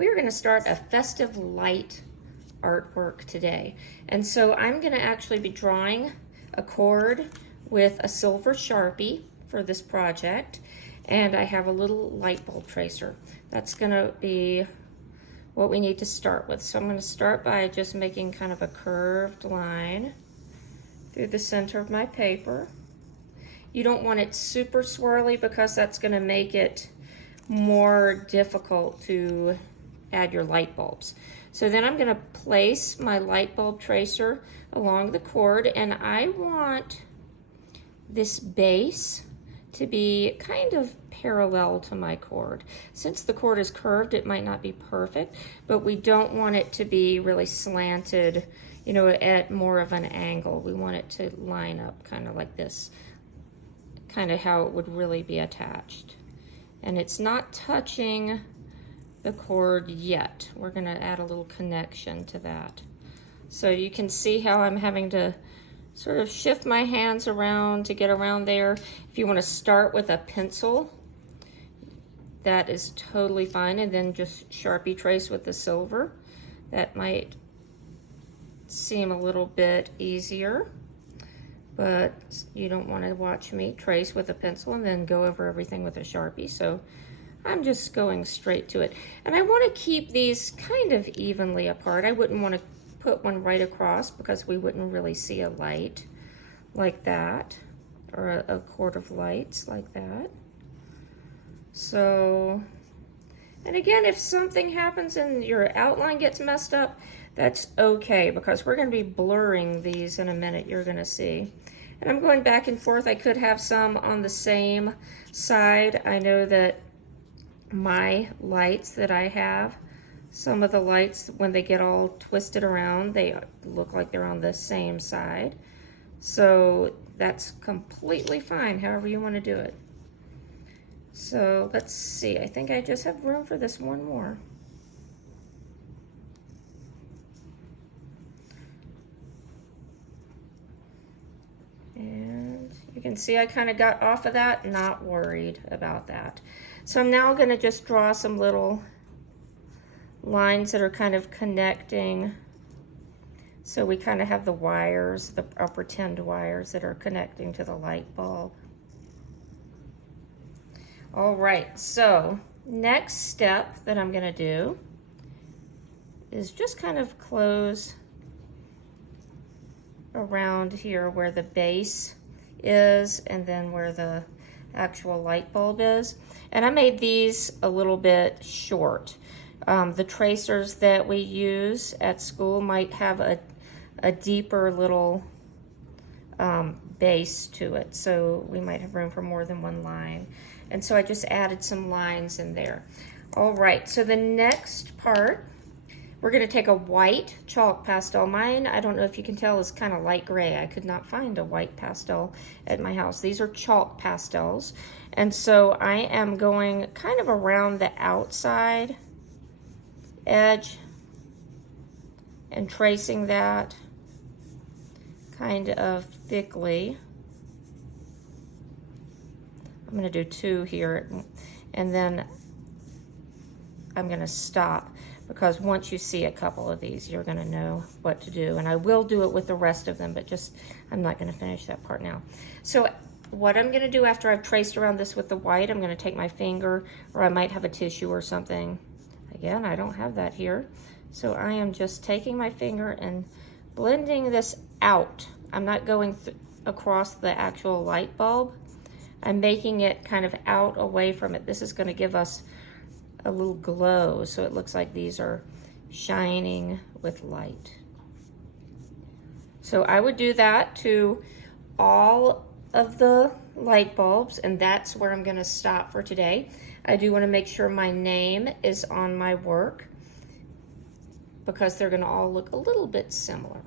we are going to start a festive light artwork today. And so I'm going to actually be drawing a cord with a silver Sharpie for this project. And I have a little light bulb tracer. That's going to be what we need to start with. So I'm going to start by just making kind of a curved line through the center of my paper. You don't want it super swirly because that's going to make it more difficult to add your light bulbs. So then I'm going to place my light bulb tracer along the cord, and I want this base to be kind of parallel to my cord. Since the cord is curved, it might not be perfect, but we don't want it to be really slanted, you know, at more of an angle. We want it to line up kind of like this, kind of how it would really be attached. And it's not touching the cord yet. We're going to add a little connection to that. So you can see how I'm having to sort of shift my hands around to get around there. If you want to start with a pencil, that is totally fine, and then just Sharpie trace with the silver. That might seem a little bit easier, but you don't want to watch me trace with a pencil and then go over everything with a Sharpie. So I'm just going straight to it. And I want to keep these kind of evenly apart. I wouldn't want to put one right across because we wouldn't really see a light like that, or a cord of lights like that. So, and again, if something happens and your outline gets messed up, that's okay, because we're going to be blurring these in a minute, you're going to see. And I'm going back and forth. I could have some on the same side. I know that my lights that I have, some of the lights, when they get all twisted around, they look like they're on the same side. So that's completely fine, however you want to do it. So let's see, I think I just have room for this one more. And you can see I kind of got off of that, not worried about that. So I'm now going to just draw some little lines that are kind of connecting. So we kind of have the wires, our pretend wires that are connecting to the light bulb. All right, so next step that I'm going to do is just kind of close around here where the base is and then where the actual light bulb is. And I made these a little bit short. The tracers that we use at school might have a deeper little base to it, so we might have room for more than one line. And so I just added some lines in there. All right, so the next part, we're going to take a white chalk pastel. Mine, I don't know if you can tell, is kind of light gray. I could not find a white pastel at my house. These are chalk pastels. And so I am going kind of around the outside edge and tracing that kind of thickly. I'm going to do two here, and then I'm going to stop, because once you see a couple of these, you're going to know what to do. And I will do it with the rest of them, but just, I'm not going to finish that part now. So what I'm going to do after I've traced around this with the white, I'm going to take my finger, or I might have a tissue or something. Again, I don't have that here. So I am just taking my finger and blending this out. I'm not going across the actual light bulb. I'm making it kind of out away from it. This is going to give us a little glow, so it looks like these are shining with light. So I would do that to all of the light bulbs, and that's where I'm going to stop for today. I do want to make sure my name is on my work, because they're going to all look a little bit similar.